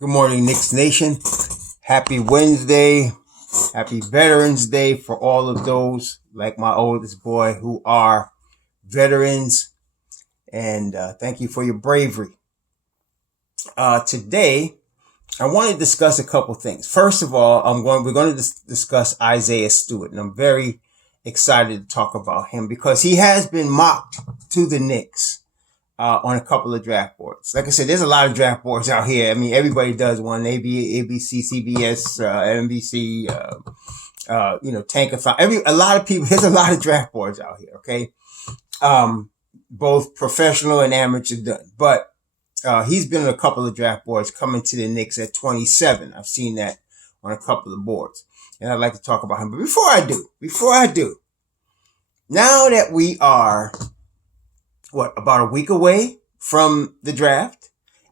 Good morning, Knicks Nation. Happy Wednesday. Happy Veterans Day for all of those like my oldest boy who are veterans. And thank you for your bravery. Today, I want to discuss a couple things. First of all, we're going to discuss Isaiah Stewart, and I'm very excited to talk about him because he has been mocked to the Knicks on a couple of draft boards. Like I said, there's a lot of draft boards out here. I mean, everybody does one. ABC, CBS, NBC, Tankathon. A lot of people. There's a lot of draft boards out here. Okay, both professional and amateur done. But he's been on a couple of draft boards, coming to the Knicks at 27. I've seen that on a couple of boards, and I'd like to talk about him. But before I do, now that we are about a week away from the draft,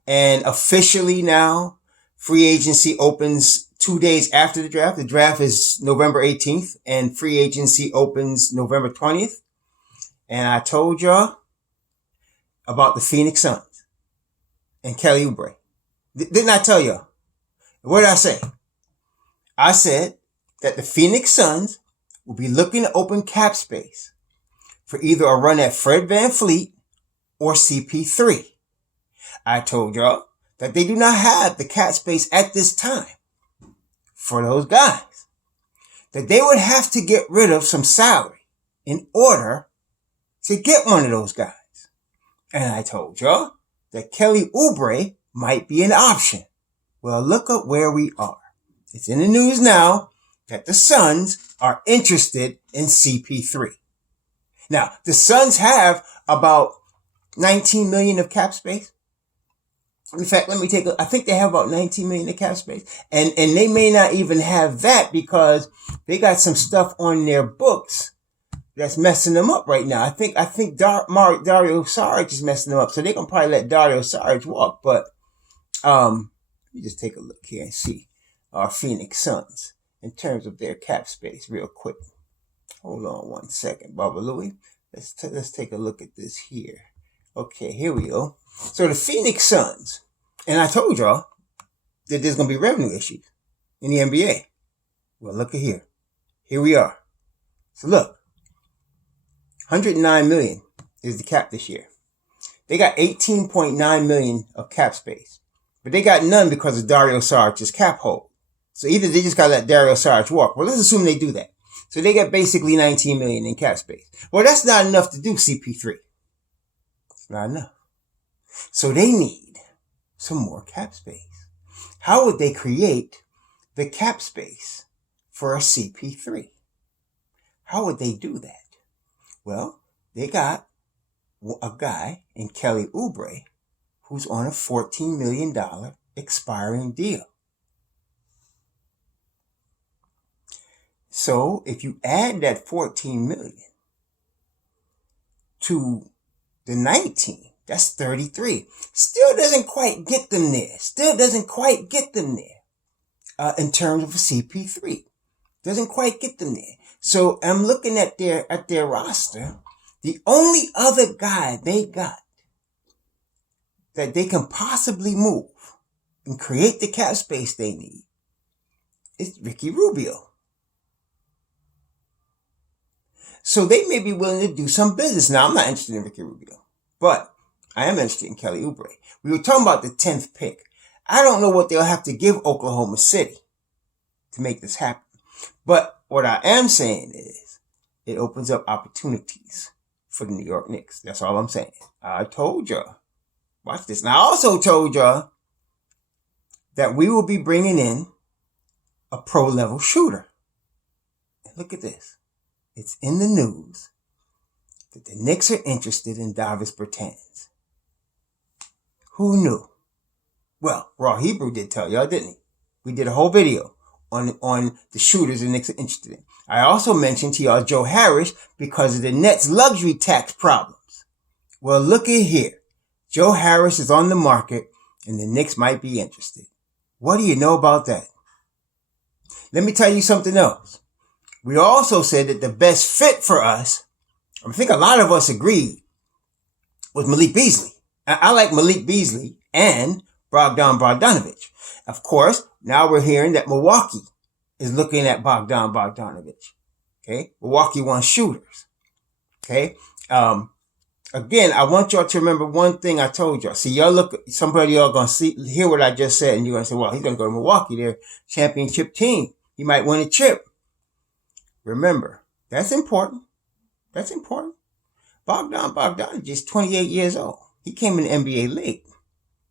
and officially now free agency opens 2 days after the draft. The draft is November 18th and free agency opens November 20th. And I told y'all about the Phoenix Suns and Kelly Oubre. Didn't I tell y'all? What did I say? I said that the Phoenix Suns will be looking to open cap space for either a run at Fred VanVleet or CP3. I told y'all that they do not have the cap space at this time for those guys. That they would have to get rid of some salary in order to get one of those guys. And I told y'all that Kelly Oubre might be an option. Well, look up where we are. It's in the news now that the Suns are interested in CP3. Now, the Suns have about 19 million of cap space. In fact, I think they have about 19 million of cap space. And they may not even have that because they got some stuff on their books that's messing them up right now. I think Dario Saric is messing them up. So they can probably let Dario Saric walk. But, let me just take a look here and see our Phoenix Suns in terms of their cap space real quick. Hold on one second, Baba Louie. Let's take a look at this here. Okay, here we go. So the Phoenix Suns, and I told y'all that there's going to be revenue issues in the NBA. Well, look at here. Here we are. So look, 109 million is the cap this year. They got 18.9 million of cap space, but they got none because of Dario Saric's cap hold. So either they just got to let Dario Saric walk. Well, let's assume they do that. So they got basically 19 million in cap space. Well, that's not enough to do CP3. It's not enough. So they need some more cap space. How would they create the cap space for a CP3? How would they do that? Well, they got a guy in Kelly Oubre who's on a $14 million expiring deal. So if you add that 14 million to the 19, that's 33. Still doesn't quite get them there. In terms of a CP3. Doesn't quite get them there. So I'm looking at their roster. The only other guy they got that they can possibly move and create the cap space they need is Ricky Rubio. So they may be willing to do some business. Now, I'm not interested in Ricky Rubio, but I am interested in Kelly Oubre. We were talking about the 10th pick. I don't know what they'll have to give Oklahoma City to make this happen. But what I am saying is it opens up opportunities for the New York Knicks. That's all I'm saying. I told y'all. Watch this. And I also told y'all that we will be bringing in a pro-level shooter. And look at this. It's in the news that the Knicks are interested in Davis Bertans. Who knew? Well, Raw Hebrew did tell y'all, didn't he? We did a whole video on the shooters the Knicks are interested in. I also mentioned to y'all Joe Harris because of the Nets luxury tax problems. Well, look at here. Joe Harris is on the market and the Knicks might be interested. What do you know about that? Let me tell you something else. We also said that the best fit for us, I think a lot of us agreed, was Malik Beasley. I like Malik Beasley and Bogdan Bogdanovic. Of course, now we're hearing that Milwaukee is looking at Bogdanovich. Okay, Milwaukee wants shooters. Okay, again, I want y'all to remember one thing I told y'all. See, somebody y'all gonna hear what I just said, and you're gonna say, "Well, he's gonna go to Milwaukee. They're championship team. He might win a chip." Remember, that's important. That's important. Bogdanovich is 28 years old. He came in the NBA late.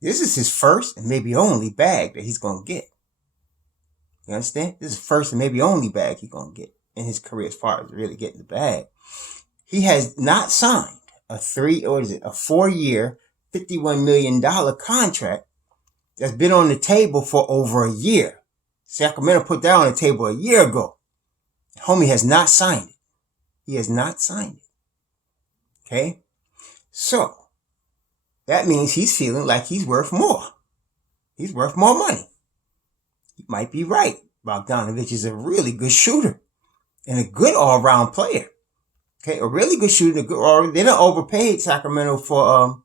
This is his first and maybe only bag that he's gonna get. You understand? This is first and maybe only bag he's gonna get in his career as far as really getting the bag. He has not signed a 4-year, $51 million contract that's been on the table for over a year. Sacramento put that on the table a year ago. Homie has not signed it. He has not signed it. Okay? So, that means he's feeling like he's worth more. He's worth more money. He might be right. Bogdanovich is a really good shooter and a good all-around player. Okay, a really good shooter. They done overpaid Sacramento for,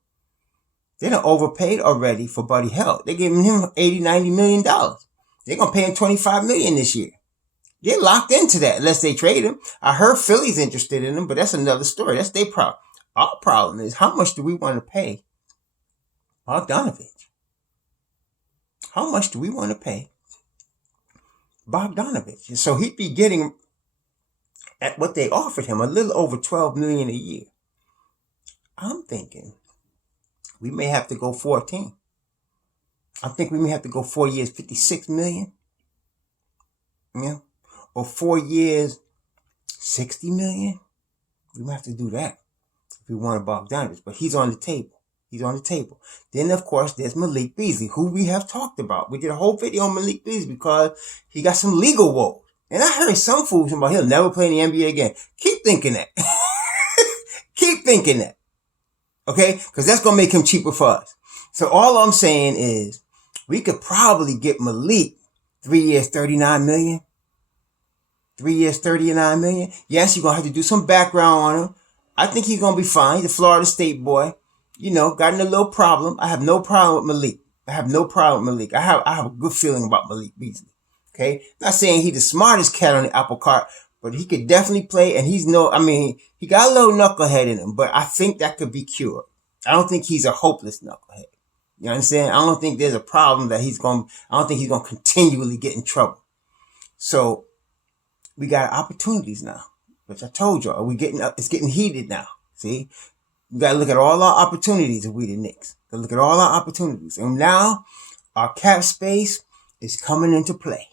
they done overpaid already for Buddy Hield. They're giving him $80, $90 million. They're going to pay him $25 million this year. They're locked into that unless they trade him. I heard Philly's interested in him, but that's another story. That's their problem. Our problem is, how much do we want to pay Bogdanovich? How much do we want to pay Bogdanovich? So he'd be getting, at what they offered him, a little over $12 million a year. I'm thinking we may have to go 14. I think we may have to go 4 years, $56 million. Yeah. Or 4 years, $60 million. We might have to do that if we want Bogdanovich. But he's on the table. He's on the table. Then, of course, there's Malik Beasley, who we have talked about. We did a whole video on Malik Beasley because he got some legal woes. And I heard some fools about he'll never play in the NBA again. Keep thinking that. Keep thinking that. Okay? Because that's going to make him cheaper for us. So all I'm saying is we could probably get Malik 3 years, $39 million. 3 years, $39 million. Yes, you're going to have to do some background on him. I think he's going to be fine. He's a Florida State boy. You know, got in a little problem. I have no problem with Malik. I have a good feeling about Malik Beasley. Okay? Not saying he's the smartest cat on the apple cart, but he could definitely play, and he got a little knucklehead in him, but I think that could be cured. I don't think he's a hopeless knucklehead. You understand? I don't think there's a problem that I don't think he's going to continually get in trouble. So, we got opportunities now, which I told y'all, it's getting heated now. See? We got to look at all our opportunities if we the Knicks. Look at all our opportunities. And now, our cap space is coming into play.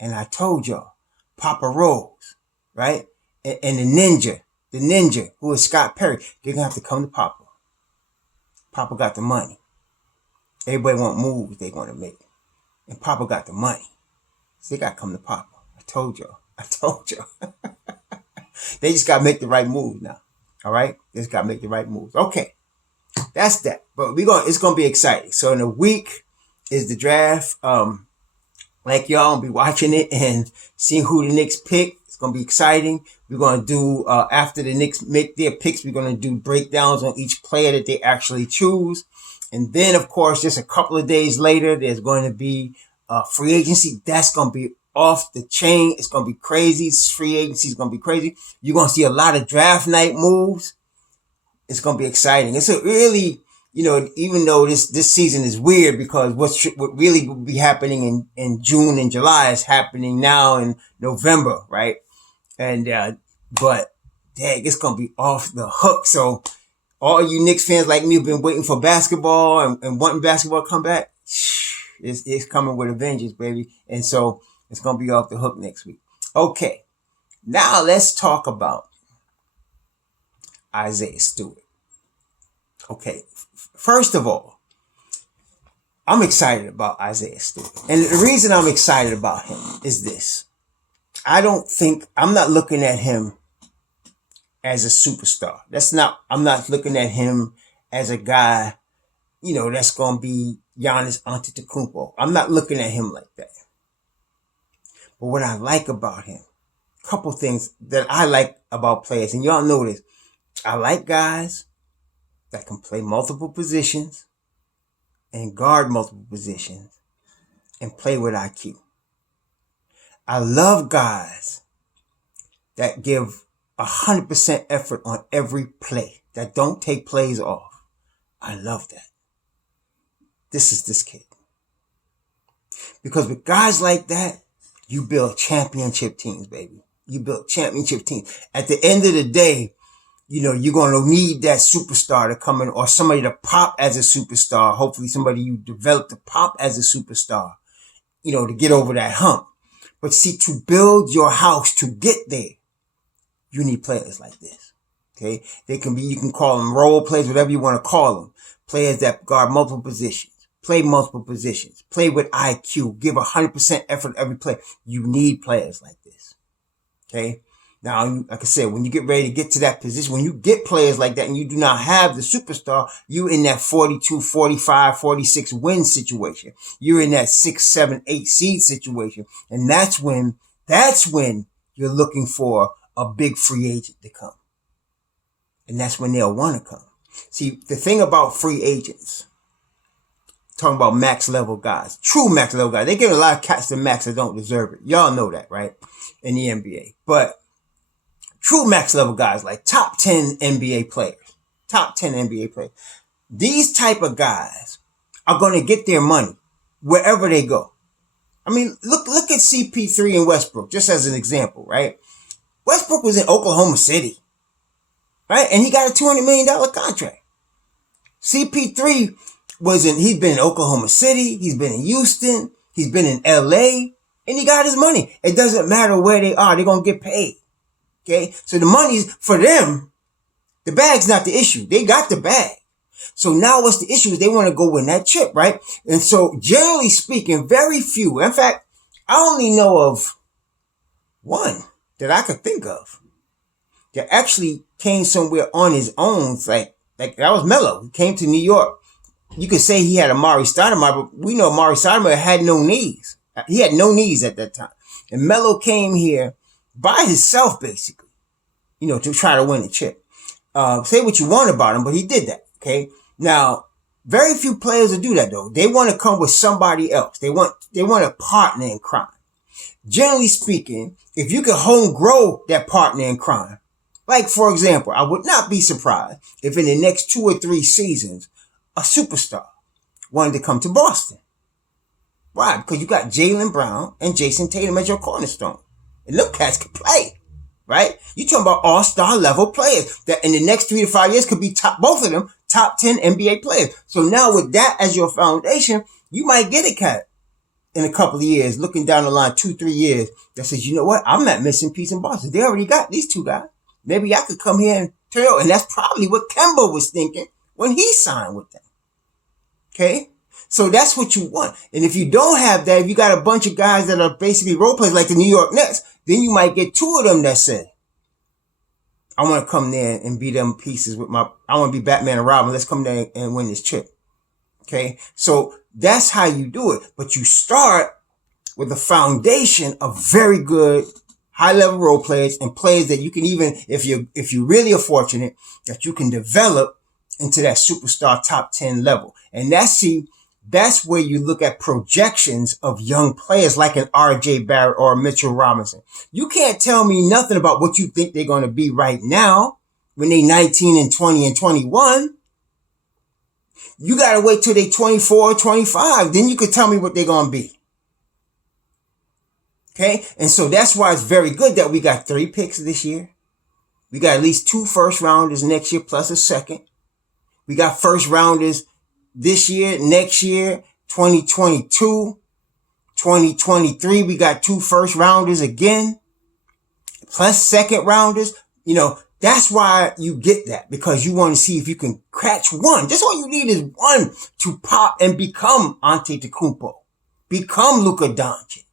And I told y'all, Papa Rose, right? And the ninja, who is Scott Perry, they're going to have to come to Papa. Papa got the money. Everybody want moves they want to make. And Papa got the money. So they got to come to Papa. I told y'all. They just got to make the right moves now. All right? They just got to make the right moves. Okay. That's that. But it's going to be exciting. So in a week is the draft. Like y'all be watching it and seeing who the Knicks pick. It's going to be exciting. We're going to do, after the Knicks make their picks, we're going to do breakdowns on each player that they actually choose. And then, of course, just a couple of days later, there's going to be free agency. That's going to be off the chain. It's going to be crazy. Free agency is going to be crazy. You're going to see a lot of draft night moves. It's going to be exciting. It's a really, even though this season is weird because what really will be happening in June and July is happening now in November, right? And, but dang, it's going to be off the hook. So all you Knicks fans like me have been waiting for basketball and wanting basketball to come back. It's coming with a vengeance, baby. And so it's going to be off the hook next week. Okay. Now let's talk about Isaiah Stewart. Okay. First of all, I'm excited about Isaiah Stewart. And the reason I'm excited about him is this. I'm not looking at him as a superstar. I'm not looking at him as a guy, that's going to be Giannis Antetokounmpo. I'm not looking at him like that. But what I like about him, a couple things that I like about players, and y'all know this. I like guys that can play multiple positions and guard multiple positions and play with IQ. I love guys that give 100% effort on every play, that don't take plays off. I love that. This is this kid. Because with guys like that, you build championship teams, baby. You build championship teams. At the end of the day, you're going to need that superstar to come in, or somebody to pop as a superstar. Hopefully somebody you develop to pop as a superstar, to get over that hump. But see, to build your house to get there, you need players like this. Okay. You can call them role players, whatever you want to call them. Players that guard multiple positions, play multiple positions, play with IQ, give 100% effort every play. You need players like this. Okay. Now, like I said, when you get ready to get to that position, when you get players like that and you do not have the superstar, you in that 42, 45, 46 win situation. You're in that 6, 7, 8 seed situation. And that's when you're looking for a big free agent to come. And that's when they'll want to come. See, the thing about free agents, talking about max level guys, true max level guys, they give a lot of cats to max that don't deserve it. Y'all know that, right? In the NBA. But true max level guys, like top 10 NBA players, these type of guys are going to get their money wherever they go. I mean, look at CP3 and Westbrook, just as an example, right? Westbrook was in Oklahoma City, right? And he got a $200 million contract. CP3 he's been in Oklahoma City, he's been in Houston, he's been in LA, and he got his money. It doesn't matter where they are, they're going to get paid. Okay. So the money's for them. The bag's not the issue. They got the bag. So now what's the issue is they want to go win that chip, right? And so generally speaking, very few. In fact, I only know of one that I could think of that actually came somewhere on his own. Like that was Melo. He came to New York. You could say he had Amari Stoudemire, but we know Amari Stoudemire had no knees. He had no knees at that time. And Melo came here by himself, basically, to try to win the chip. Say what you want about him, but he did that. Okay. Now, very few players will do that though. They want to come with somebody else. They want a partner in crime. Generally speaking, if you can home grow that partner in crime, like for example, I would not be surprised if in the next 2 or 3 seasons, a superstar wanted to come to Boston. Why? Because you got Jaylen Brown and Jason Tatum as your cornerstone. And them cats can play, right? You talking about all-star level players that in the next 3 to 5 years could be both of them, top 10 NBA players. So now with that as your foundation, you might get a cat in a couple of years, looking down the line 2, 3 years, that says, you know what? I'm that missing piece in Boston. They already got these 2 guys. Maybe I could come here and turn out. And that's probably what Kemba was thinking when he signed with them. Okay? So that's what you want. And if you don't have that, if you got a bunch of guys that are basically role players like the New York Knicks, then you might get 2 of them that say, I want to come there and be them pieces I want to be Batman and Robin. Let's come there and win this chip. Okay. So that's how you do it. But you start with a foundation of very good high level role players and players that you can even, if you really are fortunate, that you can develop into that superstar top 10 level. And that's where you look at projections of young players like an RJ Barrett or Mitchell Robinson. You can't tell me nothing about what you think they're going to be right now when they're 19 and 20 and 21. You got to wait till they're 24, 25. Then you can tell me what they're going to be. Okay. And so that's why it's very good that we got 3 picks this year. We got at least 2 first rounders next year plus a second. We got first rounders this year, next year, 2022, 2023, we got 2 first rounders again, plus second rounders. That's why you get that, because you want to see if you can catch one. Just all you need is one to pop and become Antetokounmpo, become Luka Doncic,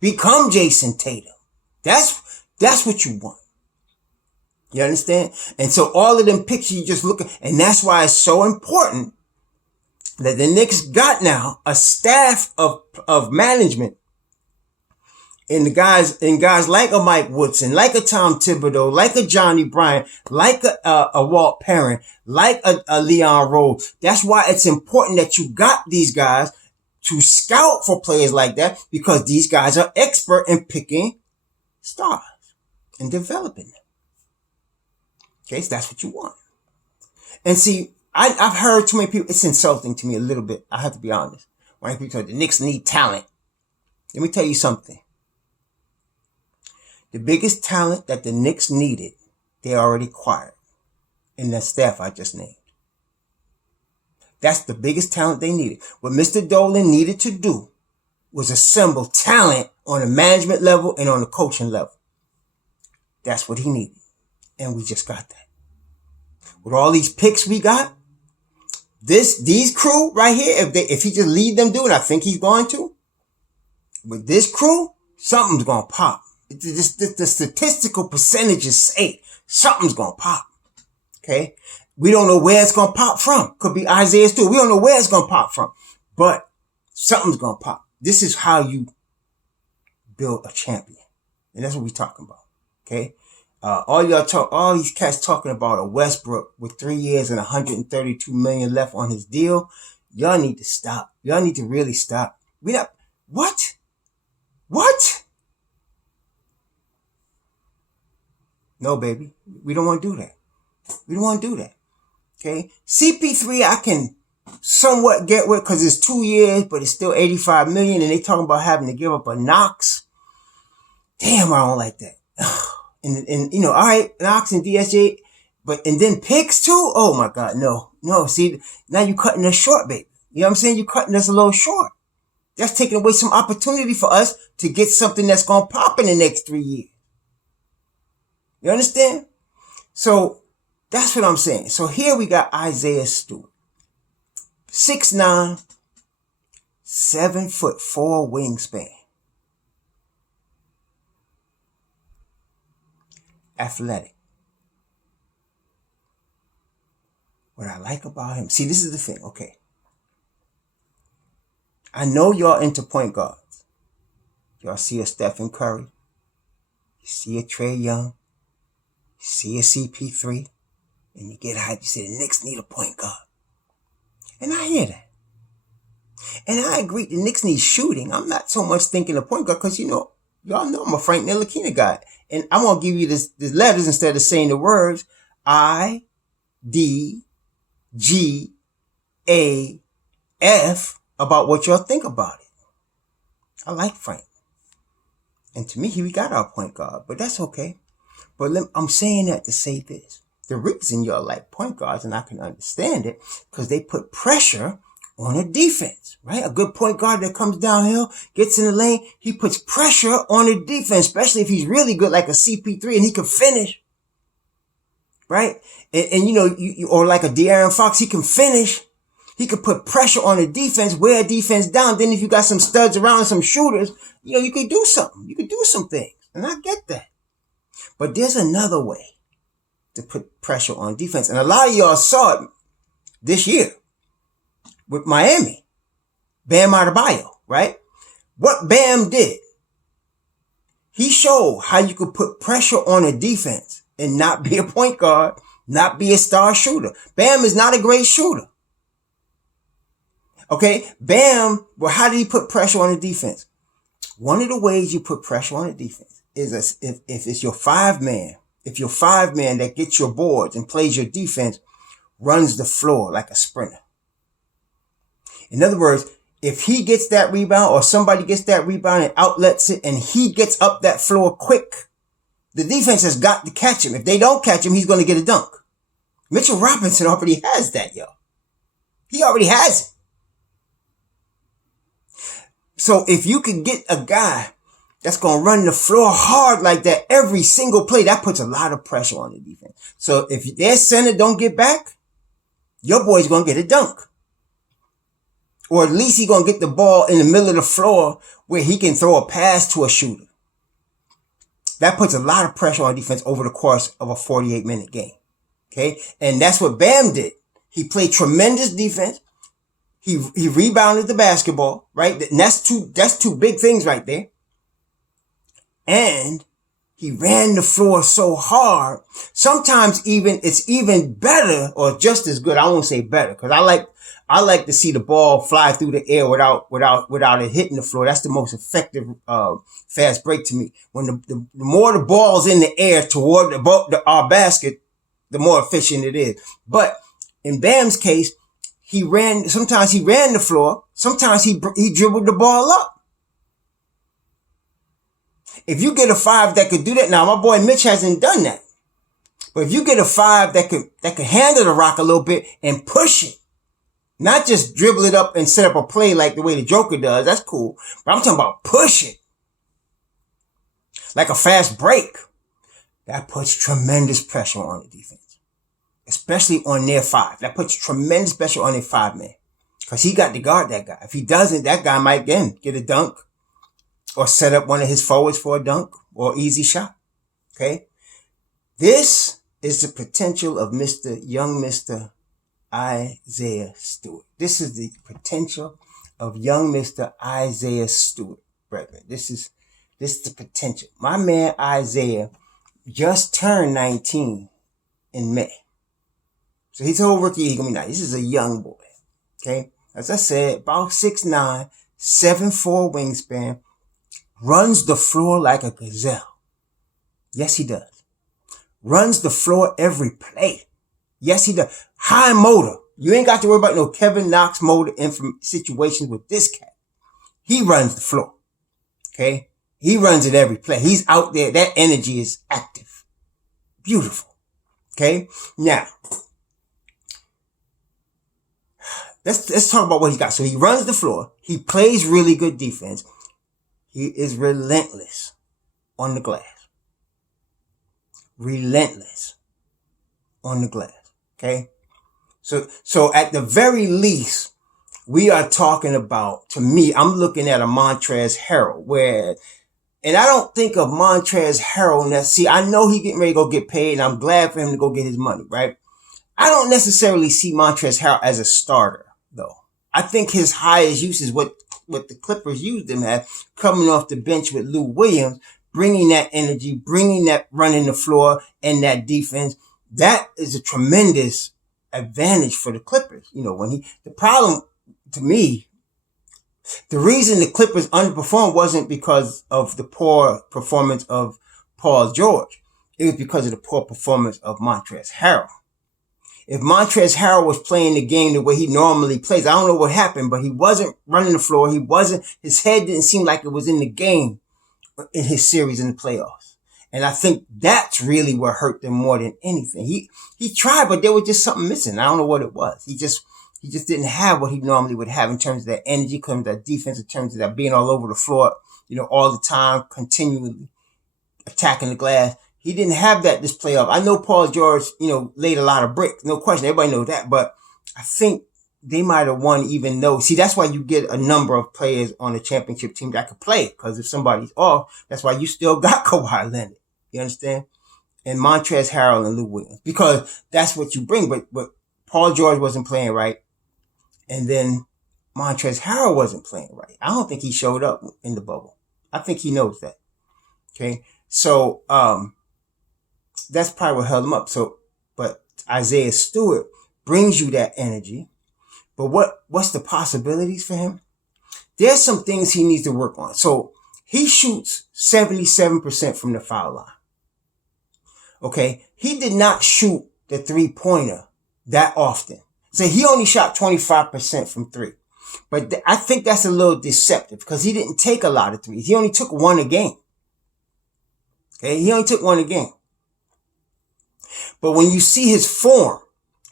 become Jason Tatum. That's what you want. You understand? And so all of them picks you just look at, and that's why it's so important that the Knicks got now a staff of management and guys like a Mike Woodson, like a Tom Thibodeau, like a Johnny Bryant, like a Walt Perrin, like a Leon Rose. That's why it's important that you got these guys to scout for players like that because these guys are expert in picking stars and developing them. Okay, so that's what you want. And see, I've heard too many people, it's insulting to me a little bit. I have to be honest. When people say the Knicks need talent, let me tell you something. The biggest talent that the Knicks needed, they already acquired in that staff I just named. That's the biggest talent they needed. What Mr. Dolan needed to do was assemble talent on a management level and on the coaching level. That's what he needed. And we just got that. With all these picks we got, these crew right here, if he just lead them doing, I think he's going to, with this crew, something's going to pop. The statistical percentages say something's going to pop. Okay. We don't know where it's going to pop from. Could be Isaiah Stewart. We don't know where it's going to pop from, but something's going to pop. This is how you build a champion. And that's what we're talking about. Okay. All these cats talking about a Westbrook with 3 years and $132 million left on his deal. Y'all need to stop. Y'all need to really stop. What? No, baby. We don't want to do that. We don't want to do that. Okay. CP3, I can somewhat get with because it's 2 years, but it's still $85 million. And they talking about having to give up a Knox. Damn, I don't like that. And all right, Knox and DSJ, and then picks too? Oh my God, no. See, now you're cutting us short, baby. You know what I'm saying? You're cutting us a little short. That's taking away some opportunity for us to get something that's going to pop in the next 3 years. You understand? So that's what I'm saying. So here we got Isaiah Stewart. 6'9", 7'4" wingspan. Athletic. What I like about him, see, this is the thing, okay. I know y'all into point guards. Y'all see a Stephen Curry. You see a Trae Young. You see a CP3. And you get hyped. You say the Knicks need a point guard. And I hear that. And I agree, the Knicks need shooting. I'm not so much thinking a point guard because, y'all know I'm a Frank Ntilikina guy. And I'm going to give you the letters instead of saying the words I, D, G, A, F about what y'all think about it. I like Frank. And to me, we got our point guard, but that's okay. But I'm saying that to say this. The reason y'all like point guards, and I can understand it, because they put pressure on a defense, right? A good point guard that comes downhill, gets in the lane, he puts pressure on the defense, especially if he's really good, like a CP3, and he can finish, right? And or like a De'Aaron Fox, he can finish. He could put pressure on the defense, wear a defense down. Then if you got some studs around and some shooters, you could do something. You could do some things. And I get that. But there's another way to put pressure on defense. And a lot of y'all saw it this year with Miami. Bam Adebayo, right? What Bam did, he showed how you could put pressure on a defense and not be a point guard, not be a star shooter. Bam is not a great shooter. Okay, Bam, well, how did he put pressure on the defense? One of the ways you put pressure on the defense is if it's your 5-man, if your 5-man that gets your boards and plays your defense runs the floor like a sprinter. In other words, if he gets that rebound or somebody gets that rebound and outlets it and he gets up that floor quick, the defense has got to catch him. If they don't catch him, he's going to get a dunk. Mitchell Robinson already has that, yo. He already has it. So if you can get a guy that's going to run the floor hard like that every single play, that puts a lot of pressure on the defense. So if their center don't get back, your boy's going to get a dunk. Or at least he's going to get the ball in the middle of the floor where he can throw a pass to a shooter. That puts a lot of pressure on defense over the course of a 48-minute game. Okay. And that's what Bam did. He played tremendous defense. He rebounded the basketball, right? And that's two big things right there. And he ran the floor so hard. Sometimes it's even better or just as good. I won't say better because I I like to see the ball fly through the air without it hitting the floor. That's the most effective fast break to me. When the more the ball's in the air toward our basket, the more efficient it is. But in Bam's case, sometimes he ran the floor, sometimes he dribbled the ball up. If you get a 5 that could do that, now my boy Mitch hasn't done that. But if you get a 5 that could handle the rock a little bit and push it, not just dribble it up and set up a play like the way the Joker does, that's cool. But I'm talking about push it. Like a fast break. That puts tremendous pressure on the defense. Especially on their 5. That puts tremendous pressure on their 5 man. Because he got to guard that guy. If he doesn't, that guy might again get a dunk. Or set up one of his forwards for a dunk. Or easy shot. Okay? This is the potential of young Mr. Isaiah Stewart. This is the potential of young Mr. Isaiah Stewart, brethren. This is the potential. My man Isaiah just turned 19 in May. So he told rookie he's gonna be 9. This is a young boy. Okay? As I said, about 6'9", 7'4" wingspan, runs the floor like a gazelle. Yes, he does. Runs the floor every play. Yes, he does. High motor. You ain't got to worry about no Kevin Knox motor in situations with this cat. He runs the floor. Okay? He runs it every play. He's out there. That energy is active. Beautiful. Okay? Now, let's talk about what he's got. So he runs the floor. He plays really good defense. He is relentless on the glass. Relentless on the glass. Okay? So at the very least, we are talking about, to me, I'm looking at a Montrezl Harrell and I don't think of Montrezl Harrell. See, I know he getting ready to go get paid and I'm glad for him to go get his money, right? I don't necessarily see Montrezl Harrell as a starter, though. I think his highest use is what the Clippers used him at, coming off the bench with Lou Williams, bringing that energy, bringing that running the floor and that defense. That is a tremendous advantage for the Clippers. You know, the problem to me, the reason the Clippers underperformed wasn't because of the poor performance of Paul George. It was because of the poor performance of Montrezl Harrell. If Montrezl Harrell was playing the game the way he normally plays, I don't know what happened, but he wasn't running the floor. His head didn't seem like it was in the game in his series in the playoffs. And I think that's really what hurt them more than anything. He tried, but there was just something missing. I don't know what it was. He just didn't have what he normally would have in terms of that energy, in terms of that defense, in terms of that being all over the floor, all the time, continually attacking the glass. He didn't have that this playoff. I know Paul George, laid a lot of bricks. No question. Everybody knows that. But I think they might have won even though. See, that's why you get a number of players on the championship team that could play. Because if somebody's off, that's why you still got Kawhi Leonard. You understand? And Montrezl Harrell and Lou Williams. Because that's what you bring. But Paul George wasn't playing right. And then Montrezl Harrell wasn't playing right. I don't think he showed up in the bubble. I think he knows that. Okay? So, that's probably what held him up. But Isaiah Stewart brings you that energy. But what's the possibilities for him? There's some things he needs to work on. So he shoots 77% from the foul line. Okay. He did not shoot the 3-pointer that often. So he only shot 25% from 3. But I think that's a little deceptive because he didn't take a lot of threes. He only took 1 a game. Okay. He only took 1 a game. But when you see his form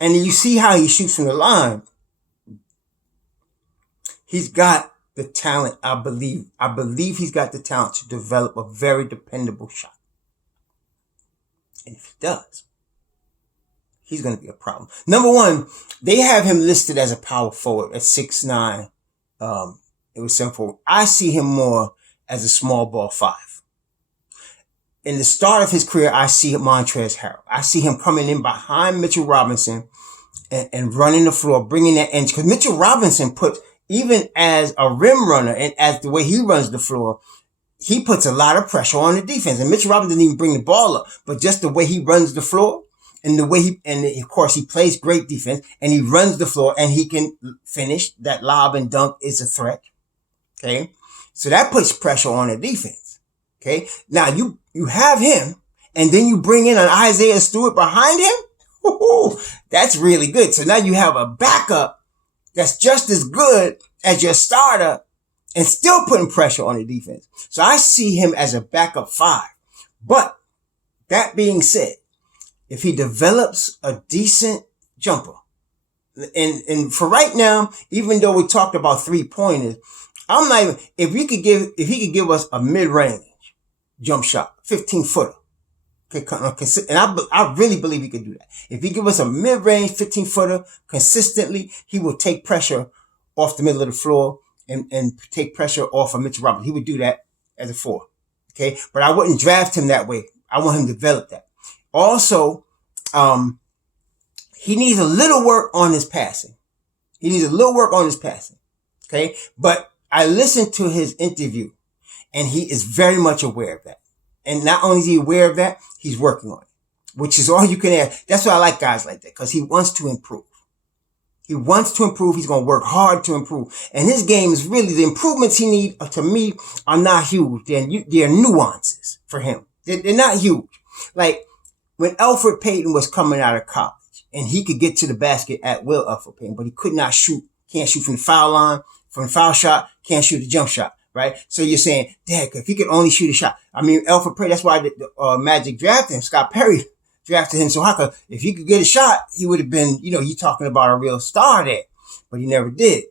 and you see how he shoots from the line, he's got the talent, I believe. I believe he's got the talent to develop a very dependable shot. And if he does, he's going to be a problem. Number one, they have him listed as a power forward at 6'9". It was simple. I see him more as a small ball 5. In the start of his career, I see Montrezl Harrell. I see him coming in behind Mitchell Robinson and running the floor, bringing that energy. Because Mitchell Robinson even as a rim runner and as the way he runs the floor, he puts a lot of pressure on the defense. And Mitchell Robinson didn't even bring the ball up, but just the way he runs the floor And the way and of course he plays great defense and he runs the floor and he can finish. That lob and dunk is a threat. Okay. So that puts pressure on the defense. Okay. Now you have him and then you bring in an Isaiah Stewart behind him. Woo-hoo, that's really good. So now you have a backup that's just as good as your starter and still putting pressure on the defense. So I see him as a backup 5. But that being said, if he develops a decent jumper, and for right now, even though we talked about 3-pointers, I'm not even, if he could give us a mid-range jump shot, 15-footer, and I really believe he could do that. If he give us a mid-range 15-footer consistently, he will take pressure off the middle of the floor and take pressure off of Mitchell Robinson. He would do that as a 4. Okay. But I wouldn't draft him that way. I want him to develop that. Also, he needs a little work on his passing. Okay. But I listened to his interview and he is very much aware of that. And not only is he aware of that, he's working on it, which is all you can add. That's why I like guys like that, because he wants to improve. He wants to improve. He's going to work hard to improve. And his game is really, the improvements he needs, to me, are not huge. They're nuances for him. They're not huge. Like when Elfrid Payton was coming out of college and he could get to the basket at will, Elfrid Payton, but he could not shoot. Can't shoot from the foul line, from the foul shot, can't shoot a jump shot, right? So you're saying, dang, if he could only shoot a shot. I mean, Elfrid Payton, that's why the Magic drafted him. Scott Perry drafted him. So if he could get a shot, he would have been, you're talking about a real star there, but he never did.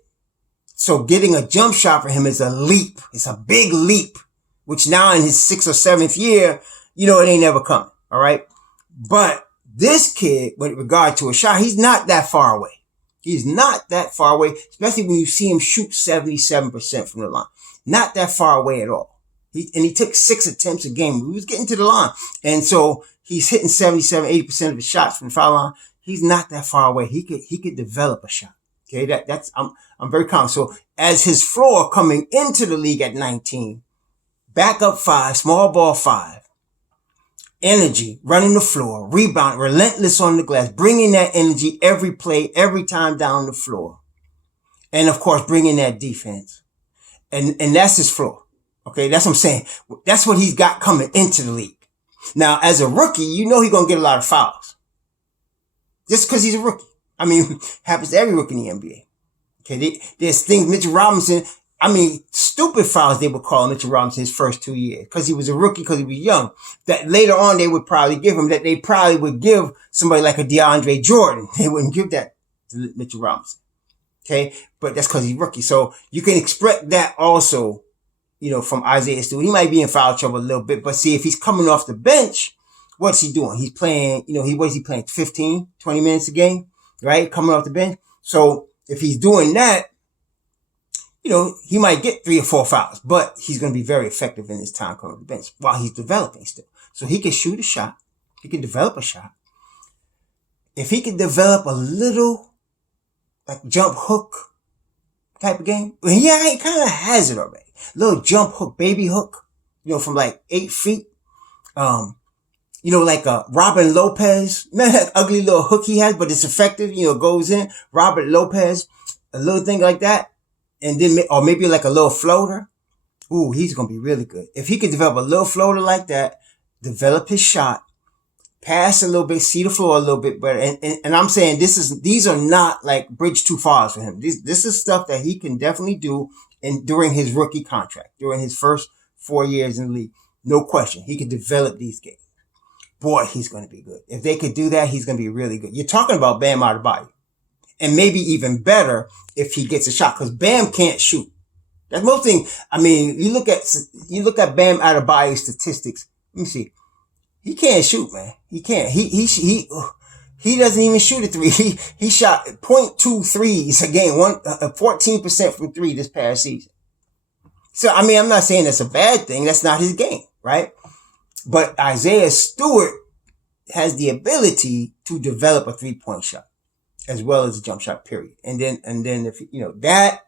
So getting a jump shot for him is a leap. It's a big leap, which now in his 6th or 7th year, it ain't never coming. All right. But this kid, with regard to a shot, he's not that far away. He's not that far away, especially when you see him shoot 77% from the line. Not that far away at all. He took 6 attempts a game. He was getting to the line. And so he's hitting 77, 80% of his shots from the foul line. He's not that far away. He could develop a shot. Okay. I'm very confident. So as his floor coming into the league at 19, backup 5, small ball 5, energy, running the floor, rebound, relentless on the glass, bringing that energy every play, every time down the floor. And of course, bringing that defense. And that's his floor. Okay. That's what I'm saying. That's what he's got coming into the league. Now, as a rookie, he's going to get a lot of fouls. Just because he's a rookie. I mean, happens to every rookie in the NBA. Okay. There's things, Mitchell Robinson, stupid fouls they would call Mitchell Robinson his first 2 years. Because he was a rookie, because he was young. That later on they would probably give him, that they probably would give somebody like a DeAndre Jordan. They wouldn't give that to Mitchell Robinson. Okay. But that's because he's rookie. So you can expect that also, from Isaiah Stewart. He might be in foul trouble a little bit, but see, if he's coming off the bench, what's he doing? He's playing, what is he playing? 15, 20 minutes a game, right? Coming off the bench. So if he's doing that, he might get 3 or 4 fouls, but he's going to be very effective in his time coming off the bench while he's developing still. So he can shoot a shot. He can develop a shot. If he can develop a little like jump hook type of game, yeah, he kind of has it already. Little jump hook, baby hook, from like 8 feet. Like a Robin Lopez. Man, that ugly little hook he has, but it's effective, goes in. Robert Lopez, a little thing like that. And then, or maybe like a little floater. Ooh, he's going to be really good. If he could develop a little floater like that, develop his shot, pass a little bit, see the floor a little bit better. And I'm saying these are not like bridge too far for him. This is stuff that he can definitely do during his rookie contract, during his first 4 years in the league. No question. He could develop these games. Boy, he's going to be good. If they could do that, he's going to be really good. You're talking about Bam Adebayo. And maybe even better if he gets a shot, because Bam can't shoot. That's most thing. You look at Bam Adebayo's statistics. Let me see. He can't shoot, man. He can't. He doesn't even shoot a 3. He shot 0.2 threes a game, 14% from 3 this past season. So, I'm not saying that's a bad thing. That's not his game, right? But Isaiah Stewart has the ability to develop a 3-point shot as well as a jump shot, period. And then if, that,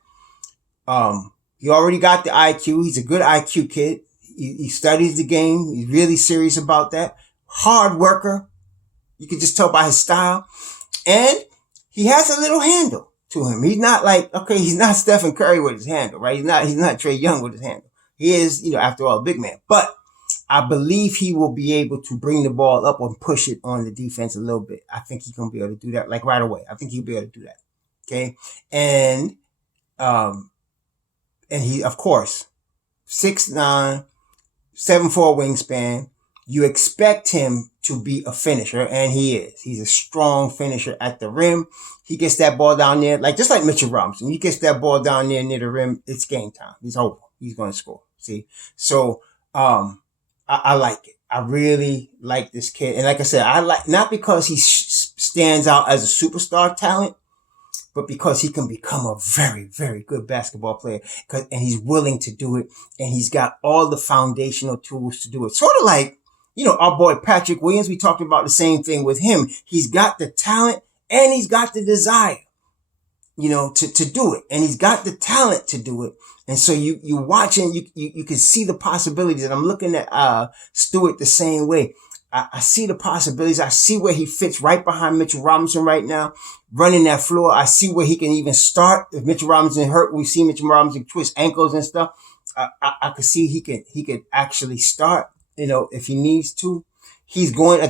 he already got the IQ. He's a good IQ kid. He studies the game. He's really serious about that. Hard worker. You can just tell by his style. And he has a little handle to him. He's not like, okay, he's not Stephen Curry with his handle, right? He's not Trae Young with his handle. He is, after all, a big man. But I believe he will be able to bring the ball up and push it on the defense a little bit. I think he's going to be able to do that, like right away. I think he'll be able to do that. Okay. And he, of course, 6'9", 7'4" wingspan. You expect him to be a finisher, and he is. He's a strong finisher at the rim. He gets that ball down there, just like Mitchell Robinson. He gets that ball down there near the rim. It's game time. He's over. He's going to score. See? So, I like it. I really like this kid. And like I said, I like, not because he stands out as a superstar talent, but because he can become a very, very good basketball player. And he's willing to do it. And he's got all the foundational tools to do it. Sort of like, our boy Patrick Williams. We talked about the same thing with him. He's got the talent and he's got the desire, to do it. And he's got the talent to do it. And so you watching, you can see the possibilities. And I'm looking at, Stewart the same way. I see the possibilities. I see where he fits right behind Mitchell Robinson right now, running that floor. I see where he can even start. If Mitchell Robinson hurt, we see Mitchell Robinson twist ankles and stuff. I could see he could actually start, if he needs to. He's going to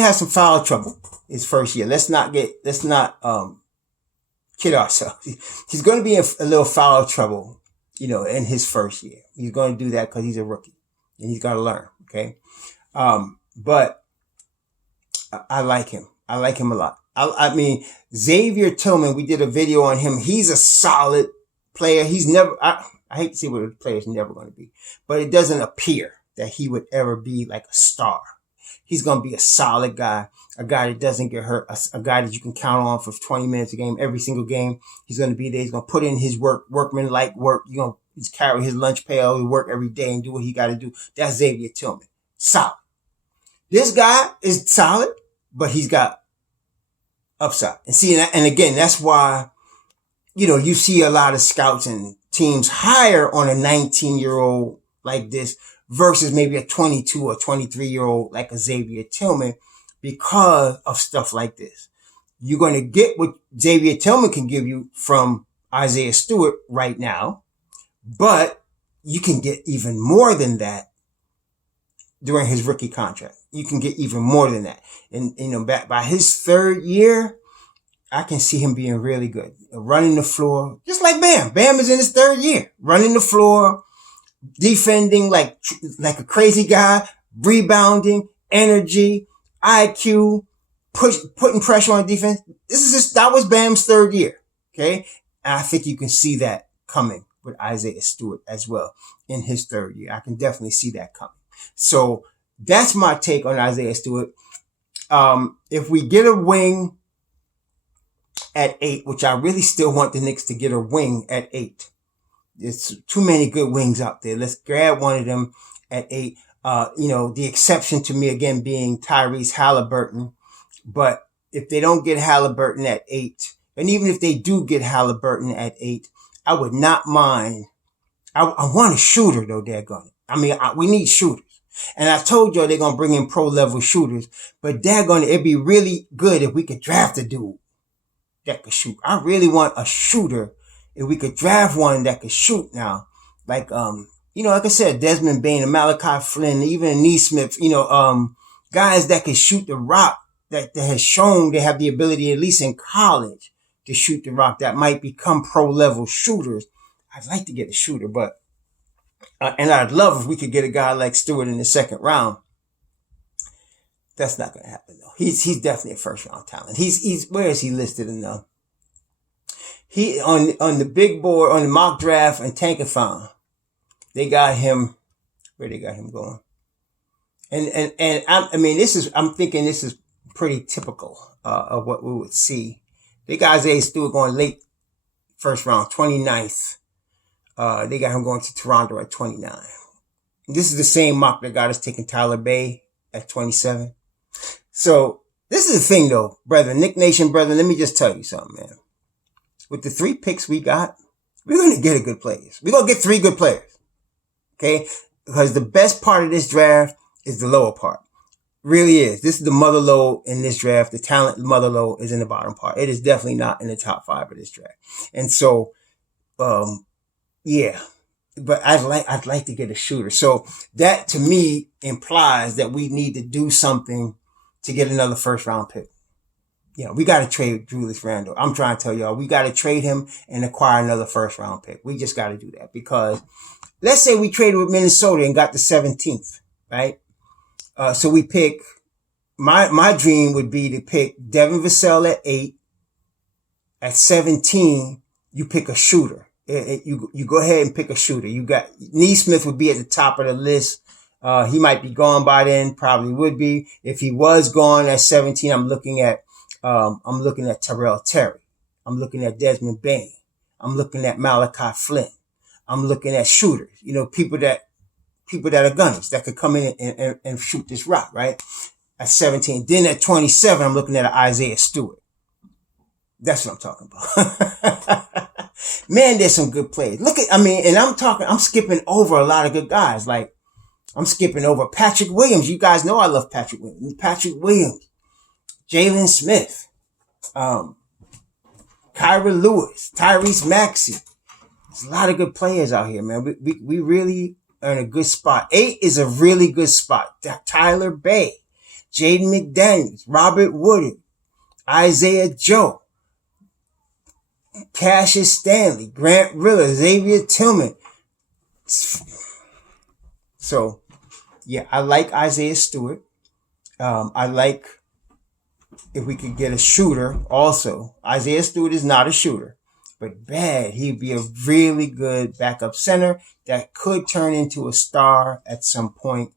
have some foul trouble his first year. Let's not kid ourselves. He's going to be in a little foul trouble, in his first year. He's going to do that because he's a rookie and he's got to learn. Okay. But I like him. I like him a lot. I mean, Xavier Tillman, we did a video on him. He's a solid player. He's never, I hate to see what a player's never going to be, but it doesn't appear that he would ever be like a star. He's going to be a solid guy, a guy that doesn't get hurt, a guy that you can count on for 20 minutes a game, every single game. He's going to be there. He's going to put in his workman-like work. He's carry his lunch pail, he work every day and do what he got to do. That's Xavier Tillman. Solid. This guy is solid, but he's got upside. And see, and again, that's why, you see a lot of scouts and teams hire on a 19-year-old like this versus maybe a 22 or 23-year-old like a Xavier Tillman because of stuff like this. You're going to get what Xavier Tillman can give you from Isaiah Stewart right now, but you can get even more than that during his rookie contract. You can get even more than that. And, by his third year, I can see him being really good. Running the floor, just like Bam. Bam is in his third year. Running the floor, defending like a crazy guy, rebounding, energy, IQ, putting pressure on defense. That was Bam's third year. Okay. And I think you can see that coming with Isaiah Stewart as well in his third year. I can definitely see that coming. So that's my take on Isaiah Stewart. If we get a wing at 8, which I really still want the Knicks to get a wing at 8. There's too many good wings out there. Let's grab one of them at 8. The exception to me again being Tyrese Halliburton. But if they don't get Halliburton at 8, and even if they do get Halliburton at 8, I would not mind. I want a shooter though, daggone it. I mean, we need shooters. And I told y'all they're going to bring in pro level shooters, but it'd be really good if we could draft a dude that could shoot. I really want a shooter. If we could draft one that could shoot now, like I said, Desmond Bain and Malachi Flynn, even Neesmith, guys that can shoot the rock that has shown they have the ability, at least in college, to shoot the rock that might become pro level shooters. I'd like to get a shooter, but, and I'd love if we could get a guy like Stewart in the second round. That's not going to happen though. He's definitely a first round talent. Where is he listed in he on the big board, on the mock draft and Tankathon, they got him, where they got him going. And I'm thinking this is pretty typical, of what we would see. They got Isaiah Stewart going late first round, 29th. They got him going to Toronto at 29. This is the same mock that got us taking Tyler Bay at 27. So this is the thing though, brother, Knick Nation, brother. Let me just tell you something, man. With the 3 picks we got, we're going to get a good players. We're going to get 3 good players. Okay. Because the best part of this draft is the lower part. Really is. This is the mother load in this draft. The talent mother load is in the bottom part. It is definitely not in the top 5 of this draft. And so, yeah. But I'd like to get a shooter. So that to me implies that we need to do something to get another first round pick. We got to trade Julius Randle. I'm trying to tell y'all, we got to trade him and acquire another first round pick. We just got to do that because let's say we traded with Minnesota and got the 17th, right? So we pick, my dream would be to pick Devin Vassell at 8. At 17, you pick a shooter. You go ahead and pick a shooter. You got Neesmith would be at the top of the list. He might be gone by then, probably would be. If he was gone at 17, I'm looking at Terrell Terry. I'm looking at Desmond Bain. I'm looking at Malachi Flynn. I'm looking at shooters. People that are gunners that could come in and shoot this rock, right? At 17. Then at 27, I'm looking at Isaiah Stewart. That's what I'm talking about. Man, there's some good players. And I'm skipping over a lot of good guys. Like, I'm skipping over Patrick Williams. You guys know I love Patrick Williams. Patrick Williams, Jalen Smith, Kyra Lewis, Tyrese Maxey. There's a lot of good players out here, man. We really are in a good spot. 8 is a really good spot. Tyler Bay, Jaden McDaniels, Robert Woodard, Isaiah Joe, Cassius Stanley, Grant Riller, Xavier Tillman. So, yeah, I like Isaiah Stewart. I like if we could get a shooter also. Isaiah Stewart is not a shooter, but bad. He'd be a really good backup center that could turn into a star at some point.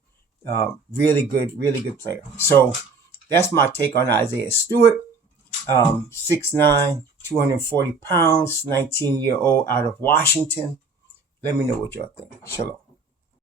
Really good player. So that's my take on Isaiah Stewart. 6'9", 240 pounds, 19-year-old out of Washington. Let me know what y'all think. Shalom.